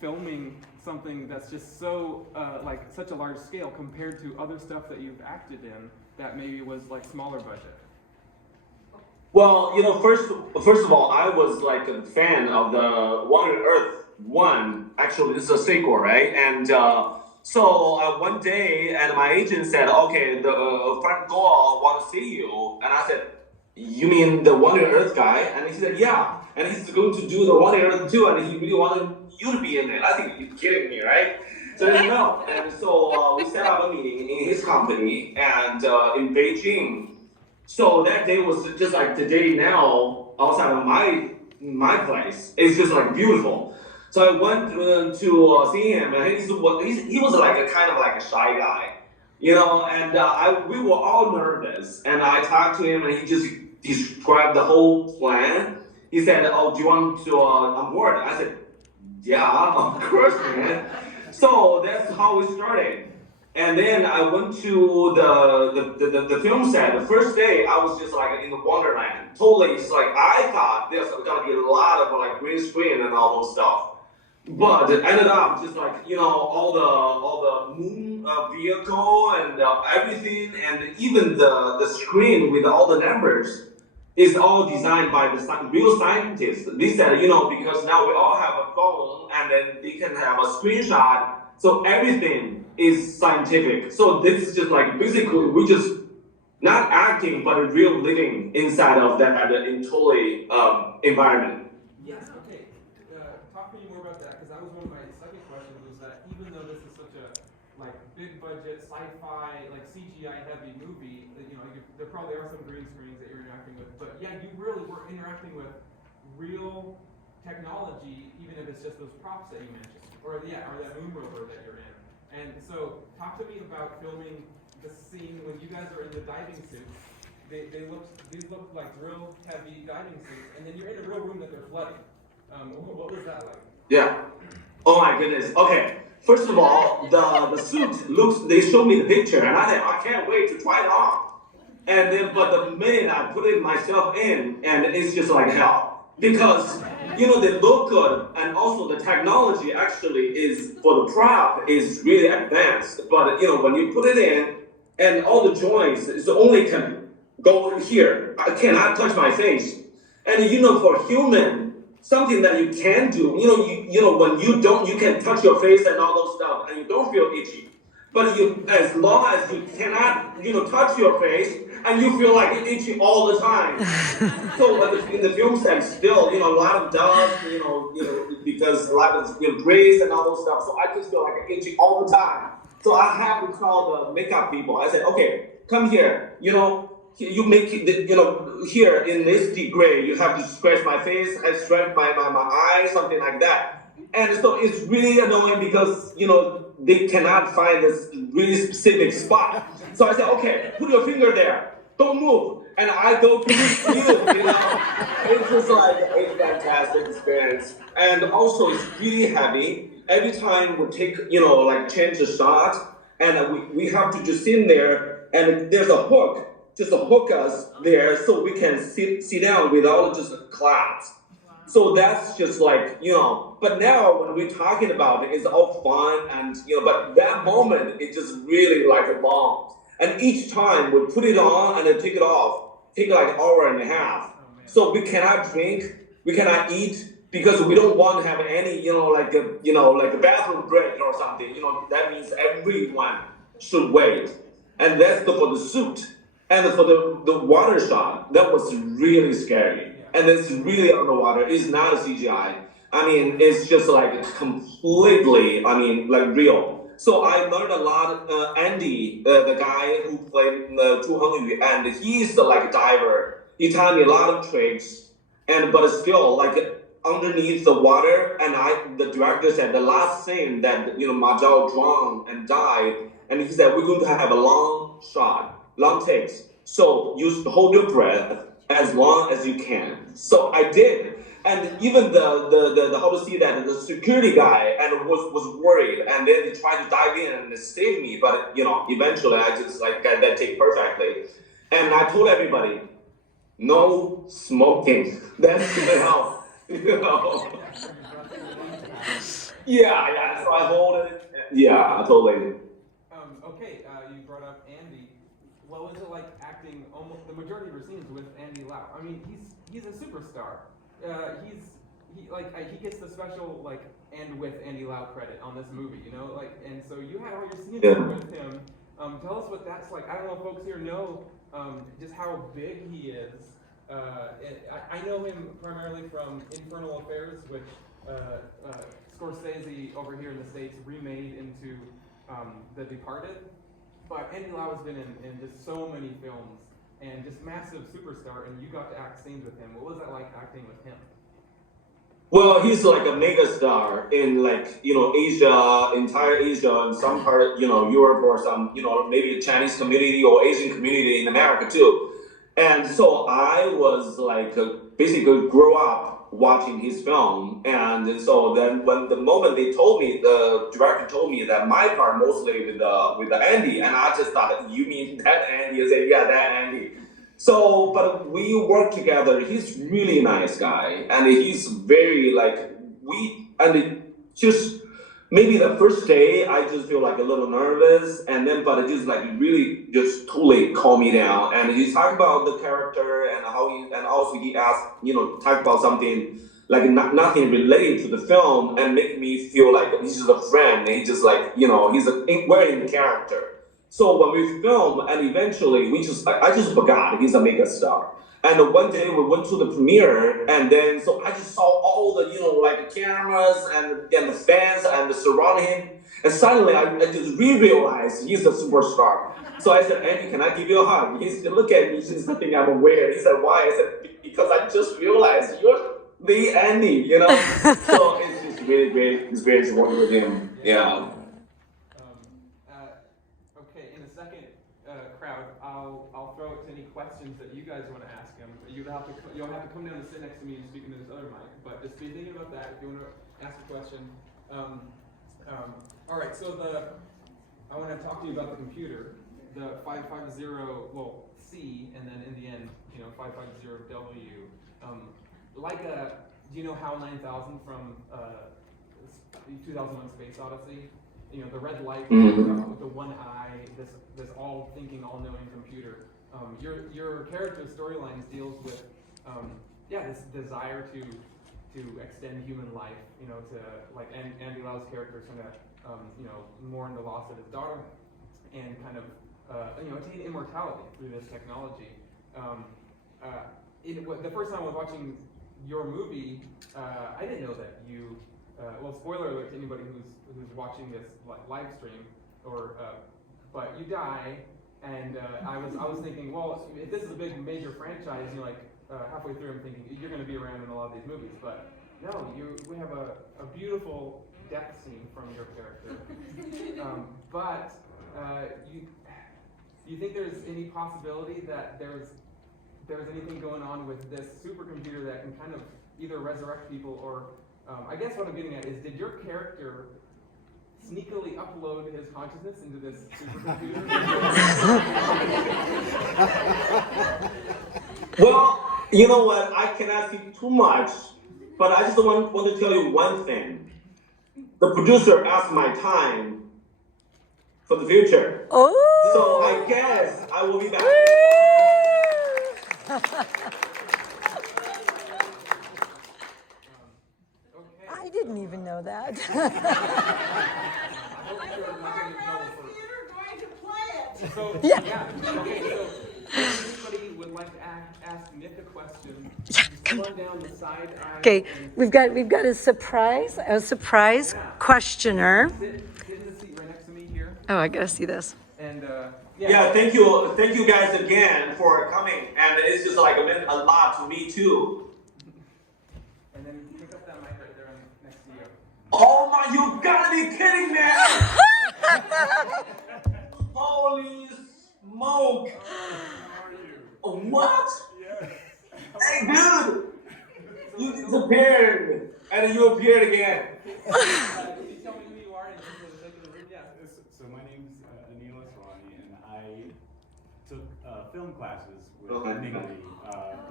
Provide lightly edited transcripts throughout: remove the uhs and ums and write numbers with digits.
filming something that's just so like such a large scale compared to other stuff that you've acted in that maybe was like smaller budget? Well, first of all, I was like a fan of the Wonder Earth one. Actually, this is a sequel, right? And one day, and my agent said, "Okay, the front door want to see you." And I said, "You mean the Wonder Earth guy?" And he said, "Yeah." And he's going to do the Wonder Earth too, and he really wanted you to be in it. I think you're kidding me, right? So I said, no. And so we set up a meeting in his company and in Beijing. So that day was just like the day now outside of my place. It's just like beautiful. So I went to see him, and he was like a kind of like a shy guy, And we were all nervous, and I talked to him, and he just described the whole plan. He said, "Oh, do you want to on board?" I said, "Yeah, of course, man." So that's how we started. And then I went to the film set. The first day, I was just like in the Wonderland. Totally, it's like I thought there's gonna be a lot of like green screen and all those stuff, but it ended up just like all the moon vehicle and everything, and even the screen with all the numbers is all designed by the real scientists. They said, because now we all have a phone, and then they can have a screenshot. So everything is scientific. So this is just like basically we just not acting, but a real living inside of that in totally environment. Yes. Okay. Talk to me more about that, because that was one of my second questions. Was that even though this is such a like big budget sci-fi like CGI heavy movie, there probably are some green screens that you're interacting with, but yeah, you really were interacting with real technology, even if it's just those props that you mentioned, or that moon rover that you're in. And so, talk to me about filming the scene when you guys are in the diving suits. These look like real heavy diving suits, and then you're in a real room that they're flooding. What was that like? Yeah. Oh my goodness. Okay. First of all, the suit looks. They showed me the picture, and I said, I can't wait to try it on. And then, but the minute I put it myself in, and it's just like hell, because they look good, and also the technology actually is for the prop is really advanced. But when you put it in, and all the joints, it only can go here. I cannot touch my face, and for human, something that you can do, when you can touch your face and all those stuff, and you don't feel itchy. But as long as you cannot, touch your face, and you feel like itchy all the time. So in the film set, still, a lot of dust, because a lot of grease and all those stuff. So I just feel like itchy all the time. So I have to call the makeup people. I said, okay, come here. You make it, here in this degree, you have to scratch my face, I scratch my eyes, something like that. And so it's really annoying because, they cannot find this really specific spot. So I said, okay, put your finger there, don't move. And I go to this field, It's just like a fantastic experience. And also it's really heavy. Every time we take, change the shot, and we have to just sit in there, and there's a hook, just to hook us there so we can sit down without just clouds. So that's just like, but now when we're talking about it, it's all fun and, but that moment, it's just really like long. And each time we put it on and then take it off, take like an hour and a half. So we cannot drink, we cannot eat, because we don't want to have any, like a bathroom break or something. That means everyone should wait. And that's for the suit. And for the water shot, that was really scary. And it's really underwater. It's not a CGI. I mean, it's just like completely, like real. So I learned a lot. Andy, the guy who played Zhu Hengyu, and he's like a diver. He taught me a lot of tricks. But still, like underneath the water, and the director said the last scene that Ma Zhao drowned and died, and he said we're going to have a long shot, long takes. So you hold your breath as long as you can. So I did. And even the how to see that, the security guy and was worried, and then he tried to dive in and save me, but eventually I just like got that take perfectly. And I told everybody, no smoking. That's gonna help. Yeah. So I hold it. Yeah, totally. Okay, you brought up Andy. What was it like acting almost the majority of your scenes with Andy Lau? I mean, he's a superstar. He gets the special like and with Andy Lau credit on this movie, you know, like, and so you had all your scenes Yeah. with him. Tell us what that's like. I don't know if folks here know just how big he is. I know him primarily from Infernal Affairs, which Scorsese over here in the States remade into The Departed. But Andy Lau has been in just so many films and just massive superstar, and you got to act scenes with him. What was that like acting with him? Well, he's like a mega star in like Asia, entire Asia, and some part Europe or some maybe the Chinese community or Asian community in America too. And so I was like basically grow up watching his film, and so then when the moment the director told me that my part mostly with the Andy, and I just thought you mean that Andy? I said yeah, that Andy. So, but we work together. He's really nice guy, and he's very like just maybe the first day I just feel like a little nervous, and then but it just like really just totally calm me down. And he talked about the character and how and also he asked talk about something like nothing related to the film and make me feel like he's just a friend. And he just like he's a very in character. So when we film, and eventually I just forgot he's a mega star. And one day we went to the premiere, and then so I just saw all the like the cameras and the fans and the surrounding him, and suddenly I just realized he's a superstar. So I said, Andy, can I give you a hug? He said, look at me, he said, something I'm weird. He said, why? I said, because I just realized you're the Andy. So it's just really great experience working with him. Yeah. Um, okay, in the second crowd, I'll throw it to any questions that you guys want to ask him. You'll have to come down and sit next to me and speak into this other mic. But just be thinking about that if you want to ask a question. All right, so I want to talk to you about the computer, the 550 C, and then in the end 550W. Do you know HAL 9000 from 2001: Space Odyssey? The red light with the one eye, this all-thinking, all-knowing computer. Your character's storylines deals with this desire to extend human life. To like Andy Lau's character is kind of mourn the loss of his daughter, and kind of attain immortality through this technology. The first time I was watching your movie, I didn't know that you. Spoiler alert to anybody who's watching this live stream, but you die, and I was thinking, well, if this is a big major franchise, halfway through, I'm thinking you're going to be around in a lot of these movies, but no, we have a beautiful death scene from your character, but you think there's any possibility that there's anything going on with this supercomputer that can kind of either resurrect people or I guess what I'm getting at is, did your character sneakily upload his consciousness into this supercomputer? Well, you know what? I cannot speak too much, but I just want to tell you one thing. The producer asked my time for the future. Oh. So I guess I will be back. I didn't even know that. So, Yeah. Okay, so if anybody would like to ask Nick a question, come on down the side aisle. Okay, we've got a surprise questioner. Sit in the seat right next to me here. Oh, I gotta see this. And thank you guys again for coming, and it's just like meant a lot to me too. And then pick up that mic right there next to you. Oh my, you gotta be kidding me! Holy smoke! How are you? What? Yes. Hey dude! You disappeared, and you appeared again. Can you tell me who you are and for the sake of the room? Yeah. So my name's Ning, and I took film classes with Ning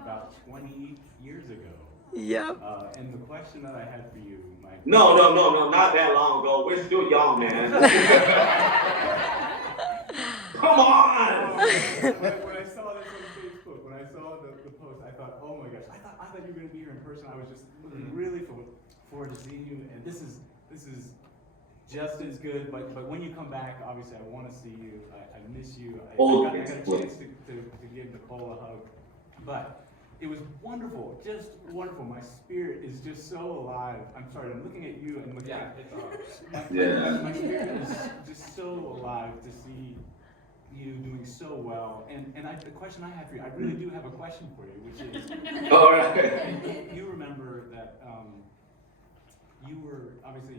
about 20 years ago. Yep. And the question that I had for you, Mike. No, not that long ago. We're still young, man. Come on! When I saw this on Facebook, when I saw the post, I thought, oh my gosh, I thought you were gonna be here in person. I was just looking really forward to seeing you, and this is just as good. But when you come back, obviously, I want to see you. I miss you. I got a chance to give Nicole a hug, but it was wonderful, just wonderful. My spirit is just so alive. I'm sorry, I'm looking at you and looking Yeah, at it's my spirit is just so alive to see you doing so well. And the question I have for you, I really do have a question for you, which is, All right. you remember that you were obviously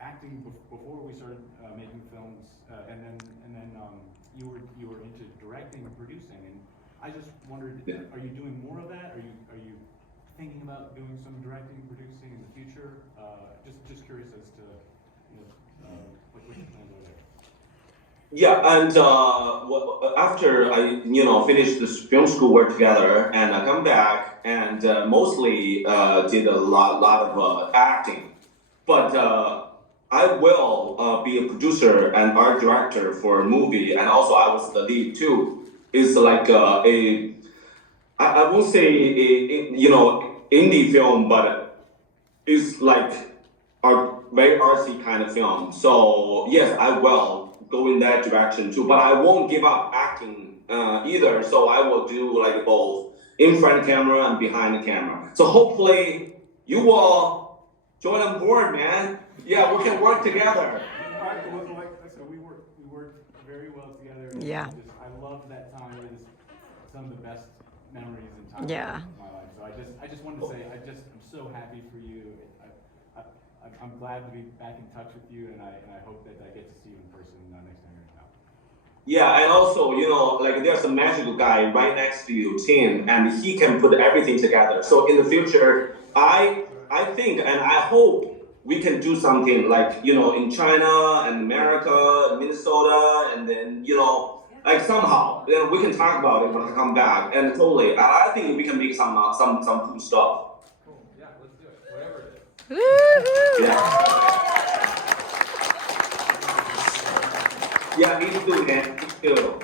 acting before we started making films, and then you were into directing and producing, and I just wondered, are you doing more of that? Are you thinking about doing some directing, producing in the future? Just curious as to what your plans are there. Yeah, and after I finished this film school work together, and I come back and mostly did a lot of acting, but I will be a producer and art director for a movie, and also I was the lead too. It's like I won't say indie film, but it's like very artsy kind of film. So yes, I will go in that direction too, but I won't give up acting either. So I will do like both in front of camera and behind the camera. So hopefully you will join on board, man. Yeah, we can work together. Like I said, we worked very well together. Yeah. I love that time. It is some of the best memories and times Yeah. of my life. So I just wanted to say I'm so happy for you. I'm glad to be back in touch with you, and I hope that I get to see you in person next time you're in town. Yeah, and also, like there's a magical guy right next to you, Tim, and he can put everything together. So in the future, I think and I hope we can do something like, in China and America, Minnesota, and then, like somehow, then we can talk about it when I come back. And totally, I think we can make some cool stuff. cool. Yeah, let's do it. Whatever it is. Woo-hoo. Yeah. Yeah, me too, man. Me too.